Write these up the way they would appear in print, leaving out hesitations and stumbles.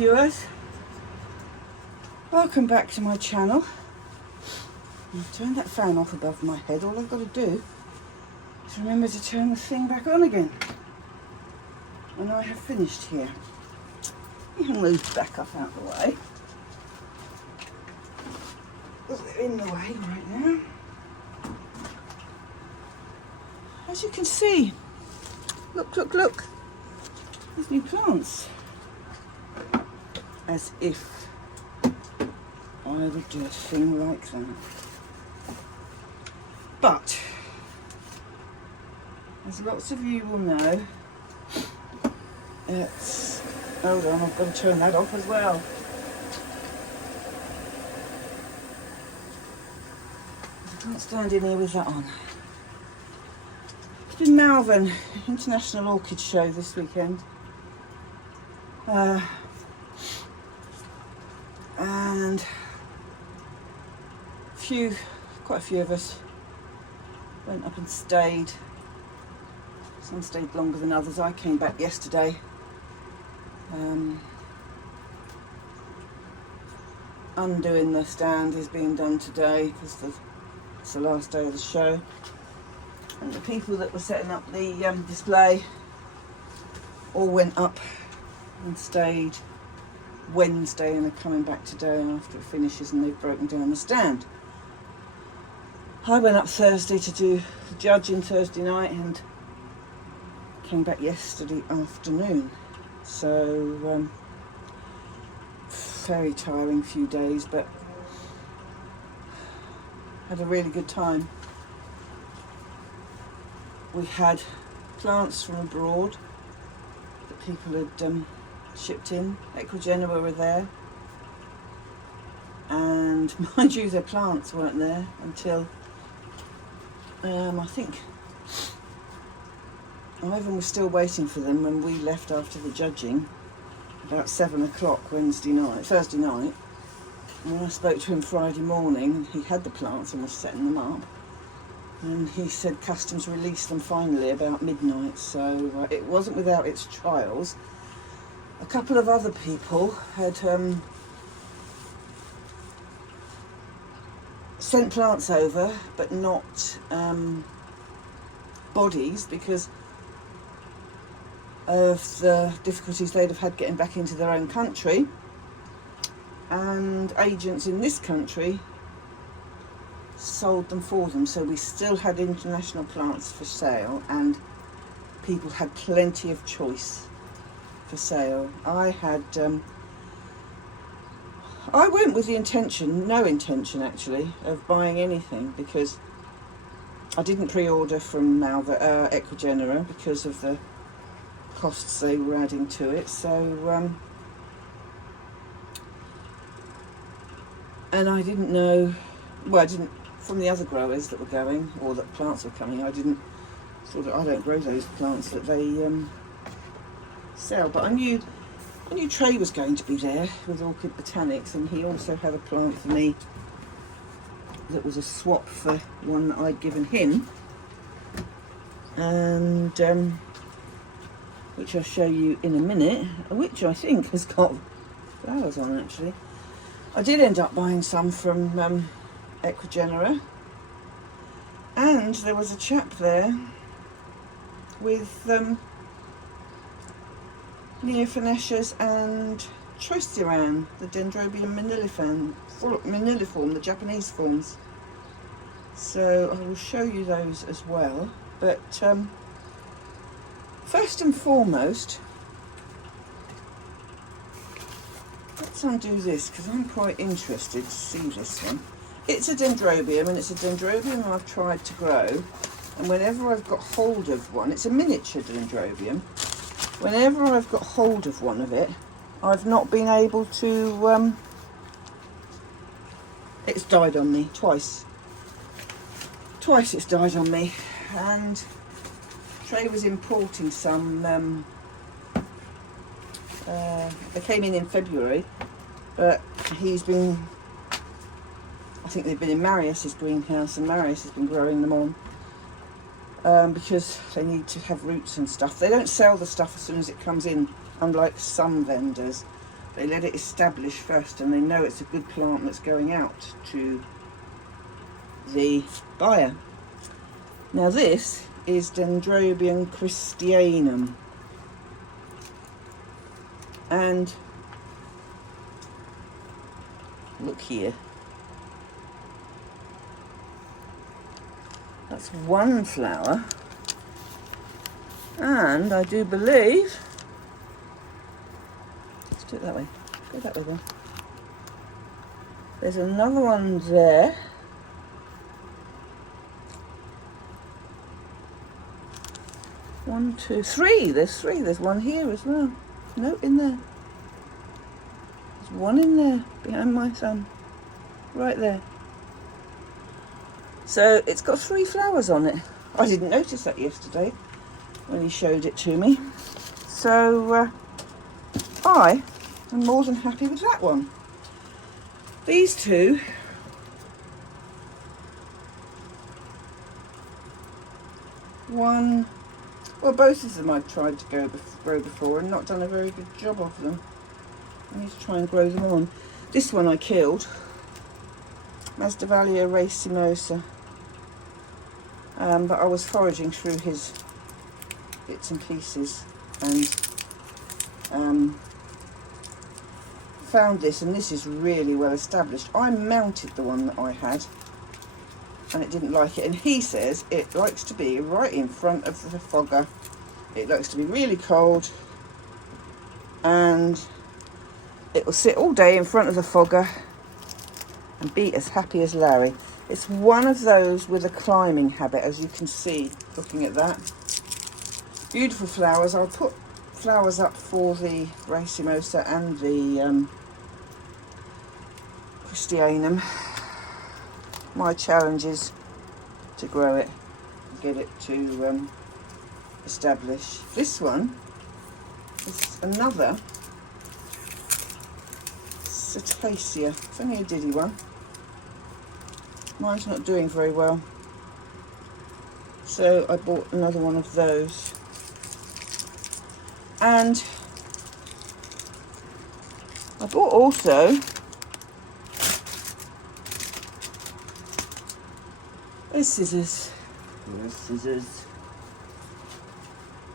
viewers, welcome back to my channel. I've turned that fan off above my head. All I've got to do is remember to turn the thing back on again. And I have finished here. You can move back up out of the way, because they're in the way right now. As you can see, look, there's new plants. As if I would do a thing like that. But, as lots of you will know, it's... Hold on, I've got to turn that off as well. I can't stand in here with that on. It's been Malvern, International Orchid Show this weekend. And quite a few of us went up and stayed. Some stayed longer than others. I came back yesterday. Undoing the stand is being done today because it's the last day of the show. And the people that were setting up the display all went up and stayed Wednesday and are coming back today after it finishes, and they've broken down the stand. I went up Thursday to do the judging Thursday night and came back yesterday afternoon. So very tiring few days, but had a really good time. We had plants from abroad that people had shipped in. Ecuador were there, and mind you, their plants weren't there until I think Ivan was still waiting for them when we left after the judging about 7 o'clock Thursday night. And I spoke to him Friday morning, and he had the plants and was setting them up. And he said customs released them finally about midnight, so it wasn't without its trials. A couple of other people had sent plants over, but not bodies, because of the difficulties they'd have had getting back into their own country. And agents in this country sold them for them, so we still had international plants for sale, and people had plenty of choice for sale. I went with the intention, no intention actually, of buying anything, because I didn't pre-order from Malvern, Ecuador, because of the costs they were adding to it. So and I didn't know, well, I didn't, from the other growers that were going, or that plants were coming, I don't grow those plants that they sell, but I knew Trey was going to be there with Orchid Botanics, and he also had a plant for me that was a swap for one that I'd given him, and which I'll show you in a minute, which I think has got flowers on actually. I did end up buying some from Ecuador, and there was a chap there with Neofinetia and the Dendrobium moniliform, the Japanese forms. So I will show you those as well. But first and foremost, let's undo this, because I'm quite interested to see this one. It's a Dendrobium, and it's a Dendrobium I've tried to grow, and whenever I've got hold of one, it's a miniature Dendrobium. Whenever I've got hold of one of it, I've not been able to, it's died on me twice. Twice it's died on me, and Trey was importing some, they came in February, but he's been, I think they've been in Marius's greenhouse, and Marius has been growing them on. Because they need to have roots and stuff. They don't sell the stuff as soon as it comes in, unlike some vendors. They let it establish first, and they know it's a good plant that's going out to the buyer. Now this is Dendrobium Christianum, and look here, that's one flower, and I do believe, let's do it that way, go that way then. There's another one there. One, two, three. There's three. There's one here as well. No, in there. There's one in there behind my thumb. Right there. So it's got 3 flowers on it. I didn't notice that yesterday when he showed it to me. So I am more than happy with that one. These two, one, well, both of them I've tried to grow before and not done a very good job of them. I need to try and grow them on. This one I killed, Masdevallia racemosa, but I was foraging through his bits and pieces and found this, and this is really well established. I mounted the one that I had and it didn't like it, and he says it likes to be right in front of the fogger. It likes to be really cold and it will sit all day in front of the fogger and be as happy as Larry. It's one of those with a climbing habit, as you can see looking at that. Beautiful flowers. I'll put flowers up for the racemosa and the Christianum. My challenge is to grow it, get it to establish. This one is another cetacea. It's only a diddy one. Mine's not doing very well, so I bought another one of those. And I bought also there's scissors. There's scissors.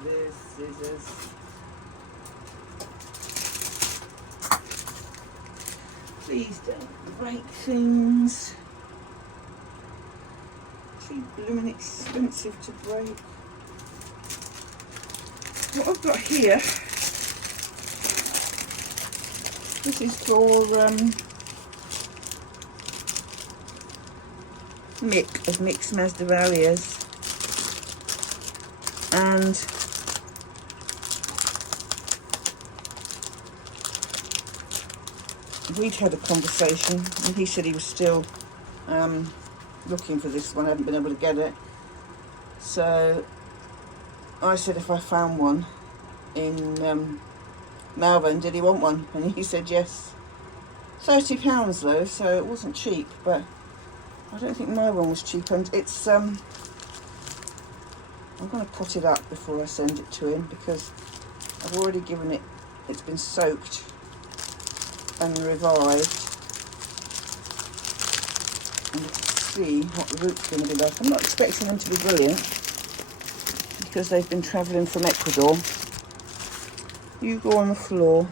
There's scissors. Please don't break things. Too blooming expensive to break. What I've got here, this is for Mick of Mick's Masdevallias, and we'd had a conversation and he said he was still looking for this one. I hadn't been able to get it, so I said if I found one in Malvern, did he want one? And he said yes. £30 though, so it wasn't cheap, but I don't think my one was cheap. And it's I'm going to pot it up before I send it to him, because I've already given it, it's been soaked and revived, and you can see what the root's going to be like. I'm not expecting them to be brilliant because they've been travelling from Ecuador. You go on the floor,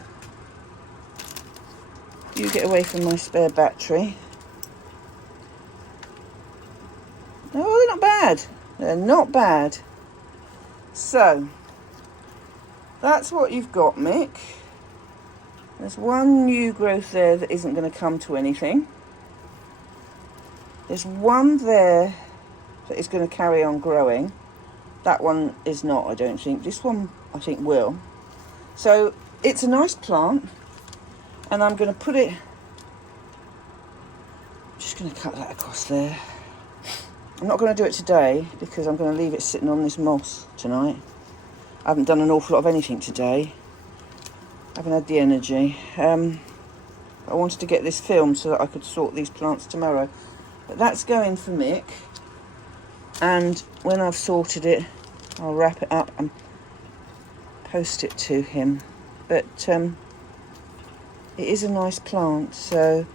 you get away from my spare battery. No, they're not bad. They're not bad. So that's what you've got, Mick. There's one new growth there that isn't going to come to anything. There's one there that is going to carry on growing. That one is not, I don't think. This one, I think, will. So it's a nice plant, and I'm going to put it, I'm just going to cut that across there. I'm not going to do it today because I'm going to leave it sitting on this moss tonight. I haven't done an awful lot of anything today. I haven't had the energy. I wanted to get this filmed so that I could sort these plants tomorrow. But that's going for Mick. And when I've sorted it, I'll wrap it up and post it to him. But it is a nice plant. So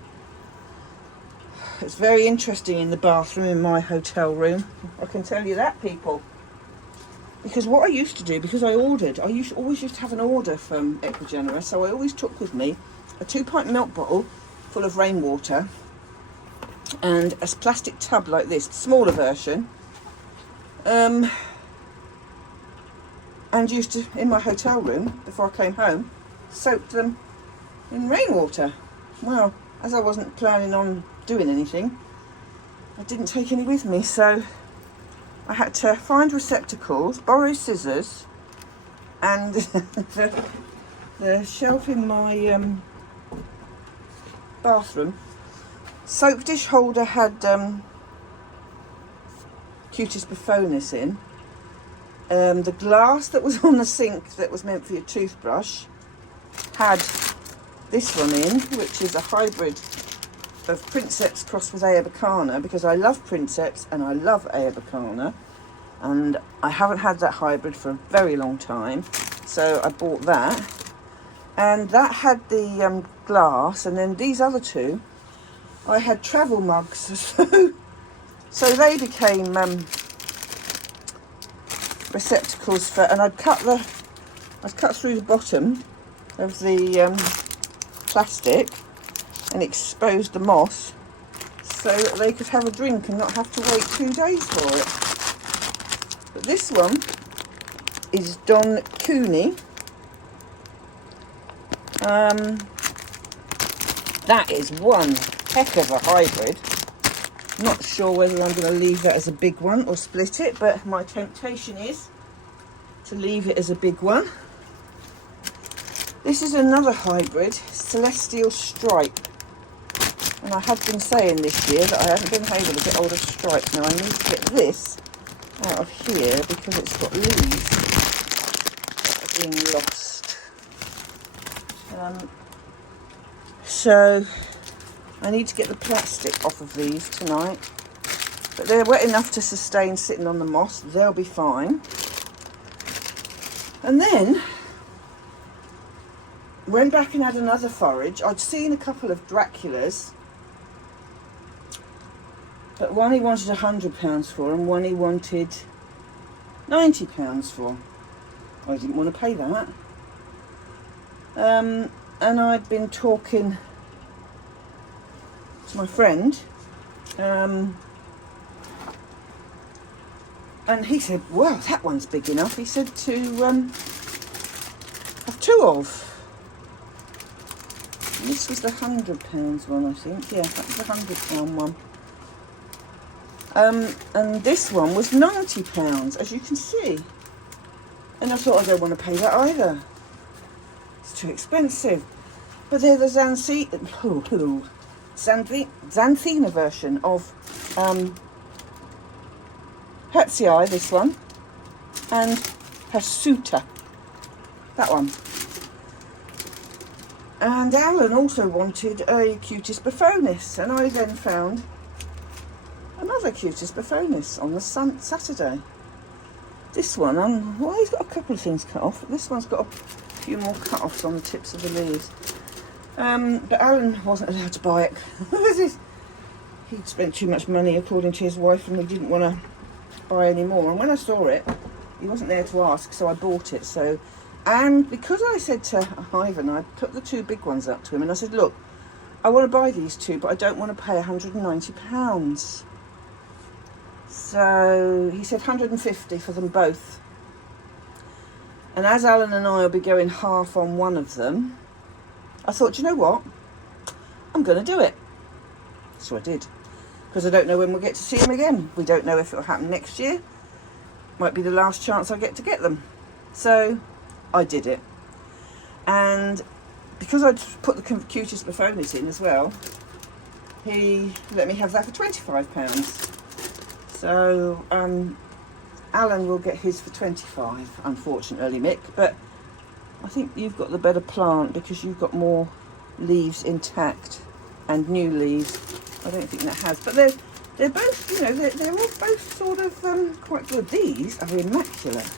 it's very interesting in the bathroom in my hotel room. I can tell you that, people. Because what I used to do, because I always used to have an order from Equigenera, so I always took with me a 2-pint milk bottle full of rainwater and a plastic tub like this, smaller version, and used to, in my hotel room, before I came home, soak them in rainwater. Well, as I wasn't planning on doing anything, I didn't take any with me, so I had to find receptacles, borrow scissors, and the shelf in my bathroom. Soap dish holder had cutest buffoonish in. The glass that was on the sink that was meant for your toothbrush had this one in, which is a hybrid of Princeps crossed with Ayabacana, because I love Princeps and I love Ayabacana, and I haven't had that hybrid for a very long time, so I bought that. And that had the glass, and then these other two, I had travel mugs, so they became receptacles for, and I'd cut through the bottom of the plastic and exposed the moss so that they could have a drink and not have to wait 2 days for it. But this one is Don Cooney. That is one heck of a hybrid. Not sure whether I'm going to leave that as a big one or split it, but my temptation is to leave it as a big one. This is another hybrid, Celestial Stripe. And I have been saying this year that I haven't been able to get hold of Stripe. Now I need to get this out of here because it's got leaves that are being lost. So I need to get the plastic off of these tonight. But they're wet enough to sustain sitting on the moss. They'll be fine. And then went back and had another forage. I'd seen a couple of Draculas, but one he wanted £100 for and one he wanted £90 for. I didn't want to pay that. And I'd been talking to my friend, and he said, well, that one's big enough. He said to have two of. This was the £100 one, I think. Yeah, that was the £100 one. And this one was £90, as you can see. And I thought, I don't want to pay that either. It's too expensive. But they're the Xanthina version of Hertzii, this one, and Hirsuta, that one. And Alan also wanted a cutest buffoonish, and I then found another cutest buffoonish on the Saturday. This one, well, he's got a couple of things cut off. This one's got a few more cut-offs on the tips of the leaves. But Alan wasn't allowed to buy it. He'd spent too much money, according to his wife, and he didn't want to buy any more. And when I saw it, he wasn't there to ask, so I bought it. So, and because I said to Ivan, I put the two big ones up to him, and I said, look, I want to buy these two, but I don't want to pay £190. So he said 150 for them both. And as Alan and I will be going half on one of them, I thought, you know what? I'm going to do it. So I did. Because I don't know when we'll get to see him again. We don't know if it'll happen next year. Might be the last chance I get to get them. So I did it. And because I'd put the cutest buffoonish in as well, he let me have that for £25. So Alan will get his for 25, unfortunately, Mick. But I think you've got the better plant because you've got more leaves intact and new leaves. I don't think that has. But they're both, you know, they're all both sort of quite good. These are immaculate.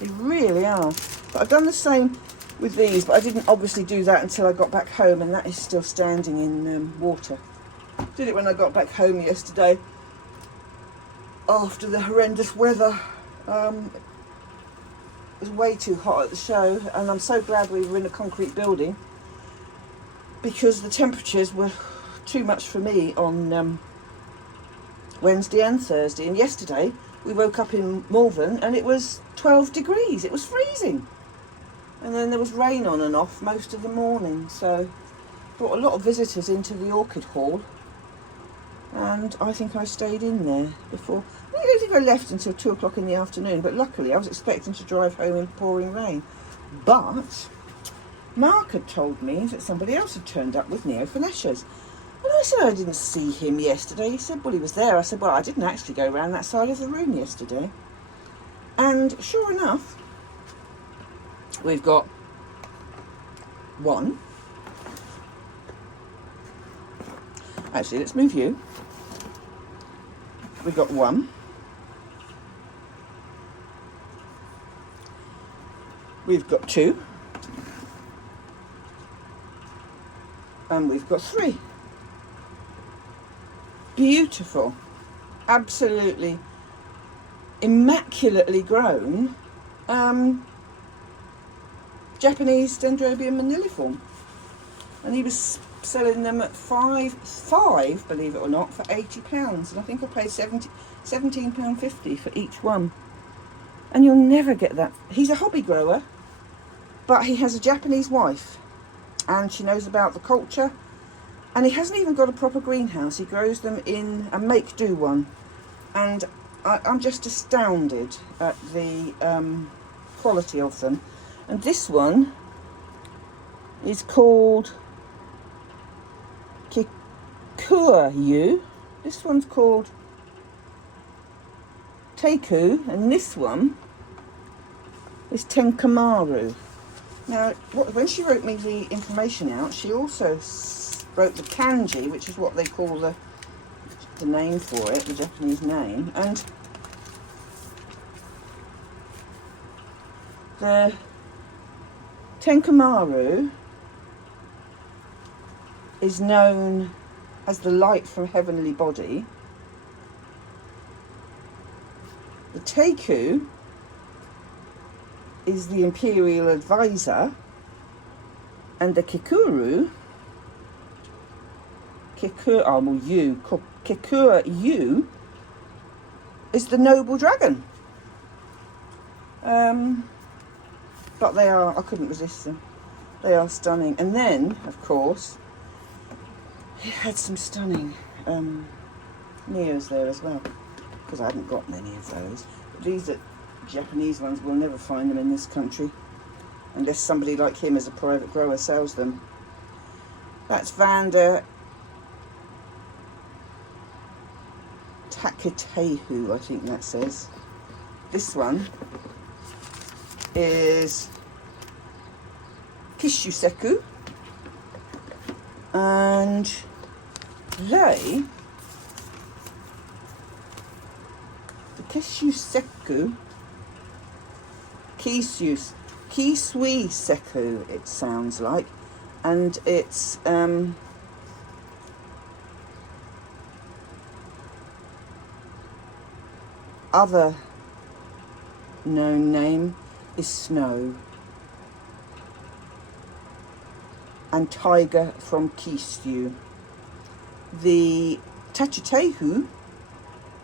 They really are. But I've done the same with these, but I didn't obviously do that until I got back home, and that is still standing in water. Did it when I got back home yesterday after the horrendous weather. It was way too hot at the show, and I'm so glad we were in a concrete building because the temperatures were too much for me on Wednesday and Thursday. And yesterday we woke up in Malvern and it was 12 degrees. It was freezing. And then there was rain on and off most of the morning, so brought a lot of visitors into the Orchid Hall, and I think I stayed in there before. I don't think I left until 2 o'clock in the afternoon, but luckily I was expecting to drive home in pouring rain. But Mark had told me that somebody else had turned up with Neofinetias. And I said I didn't see him yesterday. He said, well, he was there. I said, well, I didn't actually go around that side of the room yesterday. And sure enough, we've got one. Actually, let's move you. We've got one. We've got two. And we've got three. Beautiful. Absolutely immaculately grown Japanese Dendrobium moniliform. And he was selling them at five, believe it or not, for £80. And I think I paid £17.50 for each one. And you'll never get that. He's a hobby grower, but he has a Japanese wife, and she knows about the culture. And he hasn't even got a proper greenhouse. He grows them in a make-do one. And I'm just astounded at the quality of them. And this one is called Kikuyu. This one's called Teiku, and this one is Tenkamaru. Now, when she wrote me the information out, she also wrote the kanji, which is what they call the name for it, the Japanese name, and the Tenkamaru is known as the light from heavenly body. The Teiku is the imperial advisor, and the Kikuyu is the noble dragon. But they are, I couldn't resist them. They are stunning. And then, of course, he had some stunning Neos there as well, because I hadn't got many of those. But these are Japanese ones. We'll never find them in this country unless somebody like him as a private grower sells them. That's Vanda Takatehu, I think that says. This one is Kishuseku, and the Kishuseku, Kisuiseku it sounds like, and it's other known name is Snow, and Tiger from Kisyu. The Tachutehu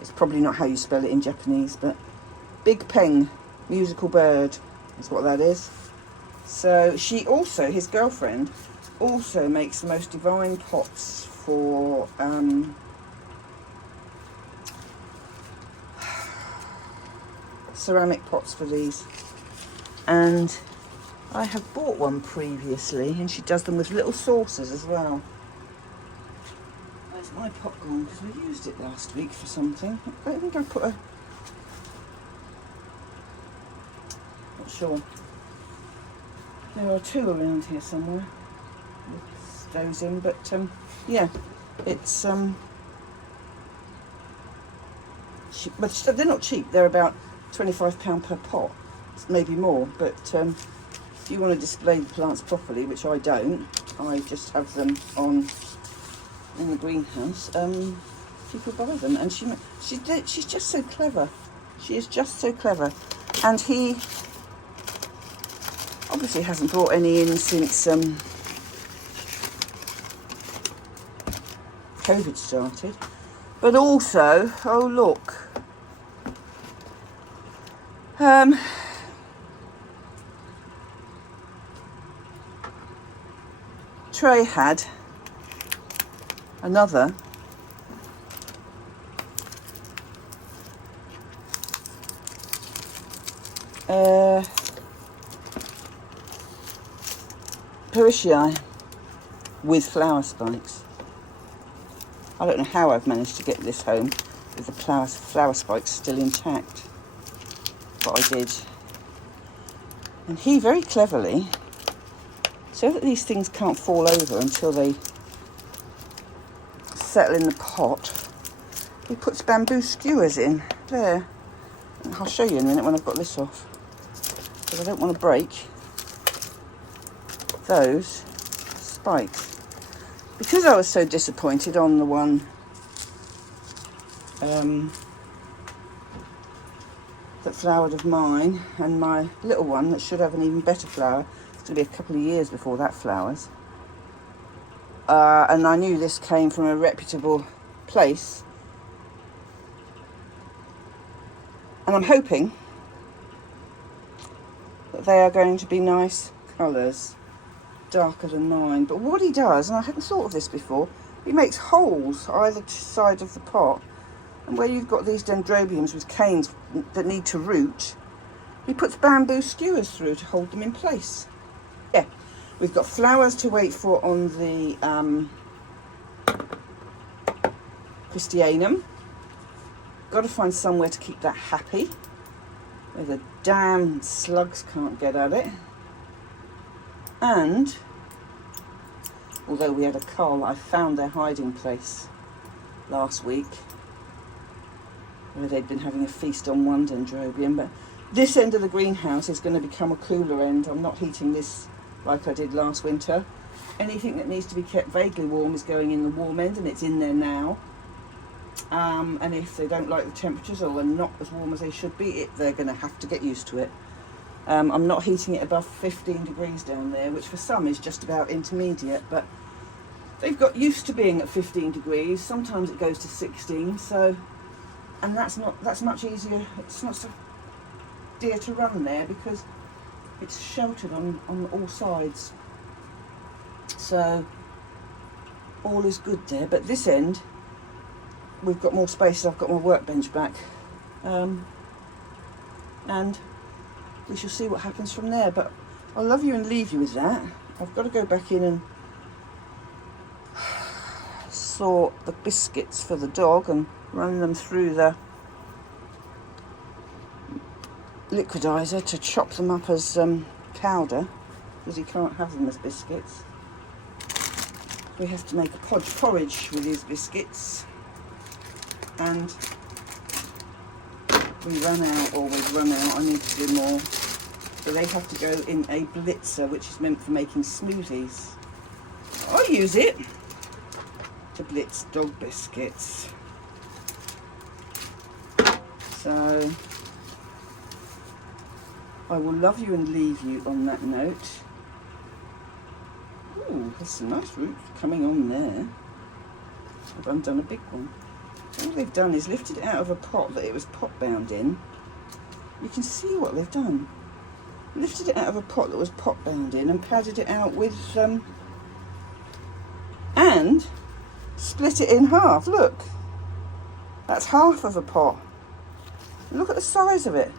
is probably not how you spell it in Japanese, but Big Peng, musical bird, is what that is. So she also, his girlfriend, also makes the most divine pots for ceramic pots for these, and I have bought one previously, and she does them with little saucers as well. Where's my pot gone? Because I used it last week for something. I don't think I put a... not sure. There are two around here somewhere with those in, but yeah, it's but they're not cheap. They're about £25 per pot, maybe more, but if you want to display the plants properly, which I don't, I just have them on in the greenhouse, people buy them. And she's just so clever. She is just so clever. And he obviously hasn't brought any in since COVID started. But also, oh look, Trey had another Parishii with flower spikes. I don't know how I've managed to get this home with the flower spikes still intact, but I did. And he very cleverly, so that these things can't fall over until they settle in the pot, he puts bamboo skewers in there. And I'll show you in a minute when I've got this off, because I don't want to break those spikes. Because I was so disappointed on the one that flowered of mine, and my little one that should have an even better flower, it's going to be a couple of years before that flowers, and I knew this came from a reputable place, and I'm hoping that they are going to be nice colours, darker than mine. But what he does, and I hadn't thought of this before, he makes holes either side of the pot, and where you've got these dendrobiums with canes that need to root, he puts bamboo skewers through to hold them in place. Yeah, we've got flowers to wait for on the Christianum. Got to find somewhere to keep that happy, where the damn slugs can't get at it. And although we had a cull, I found their hiding place last week, where they'd been having a feast on one dendrobium. But this end of the greenhouse is going to become a cooler end. I'm not heating this like I did last winter. Anything that needs to be kept vaguely warm is going in the warm end, and it's in there now. And if they don't like the temperatures, or they're not as warm as they should be, they're going to have to get used to it. I'm not heating it above 15 degrees down there, which for some is just about intermediate, but they've got used to being at 15 degrees. Sometimes it goes to 16, so, and that's much easier. It's not so dear to run there because it's sheltered on all sides. So all is good there. But this end, we've got more space. I've got my workbench back, and we shall see what happens from there. But I'll love you and leave you with that. I've got to go back in and sort the biscuits for the dog and run them through the liquidizer to chop them up as powder, because he can't have them as biscuits. We have to make a porridge with these biscuits, and we've run out. I need to do more. So they have to go in a blitzer, which is meant for making smoothies. I use it to blitz dog biscuits. So I will love you and leave you on that note. Ooh, there's some nice roots coming on there. I've undone a big one. All they've done is lifted it out of a pot that it was pot bound in. You can see what they've done. Lifted it out of a pot that was pot bound in and padded it out with and split it in half. Look, that's half of a pot. Look at the size of it.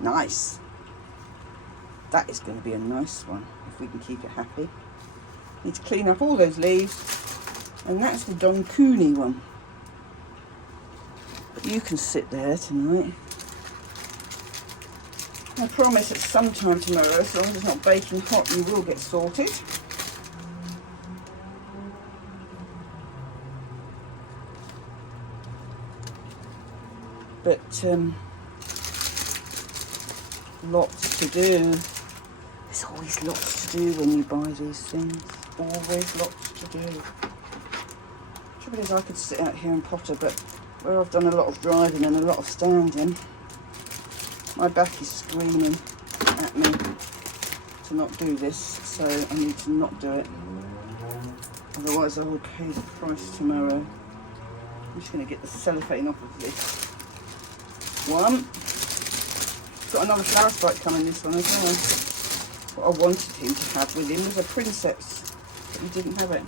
Nice. That is going to be a nice one if we can keep it happy. Need to clean up all those leaves. And that's the Don Cooney one. But you can sit there tonight. I promise at some time tomorrow, as long as it's not baking hot, you will get sorted. But Lots to do. There's always lots to do when you buy these things. Always lots to do. The trouble is I could sit out here and potter, but where I've done a lot of driving and a lot of standing, my back is screaming at me to not do this, so I need to not do it. Otherwise I will pay the price tomorrow. I'm just going to get the cellophane off of this one. Got another flower spike coming, this one as well. What I wanted him to have with him was a princeps, but he didn't have it.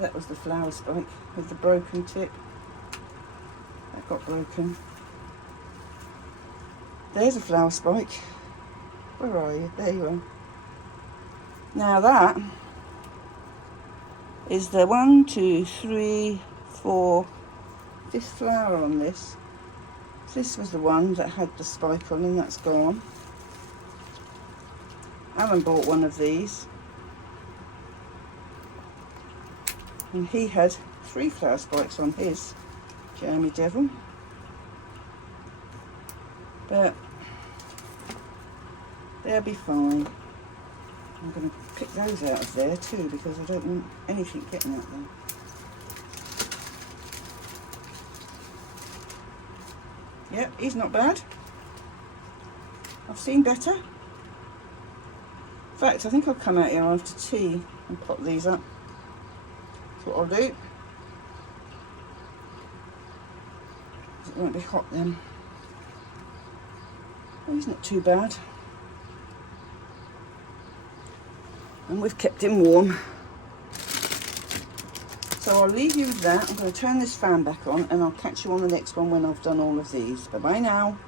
That was the flower spike with the broken tip. That got broken. There's a flower spike. Where are you? There you are. Now that is the 1, 2, 3, 4, 5th flower on this. This was the one that had the spike on, and that's gone. Alan bought one of these, and he had 3 flower spikes on his Jeremy Devil. But they'll be fine. I'm going to pick those out of there too, because I don't want anything getting at them. Yep, he's not bad. I've seen better. In fact, I think I'll come out here after tea and pop these up. That's what I'll do. It won't be hot then. Oh, he's not too bad. And we've kept him warm. So I'll leave you with that. I'm going to turn this fan back on, and I'll catch you on the next one when I've done all of these. Bye bye now.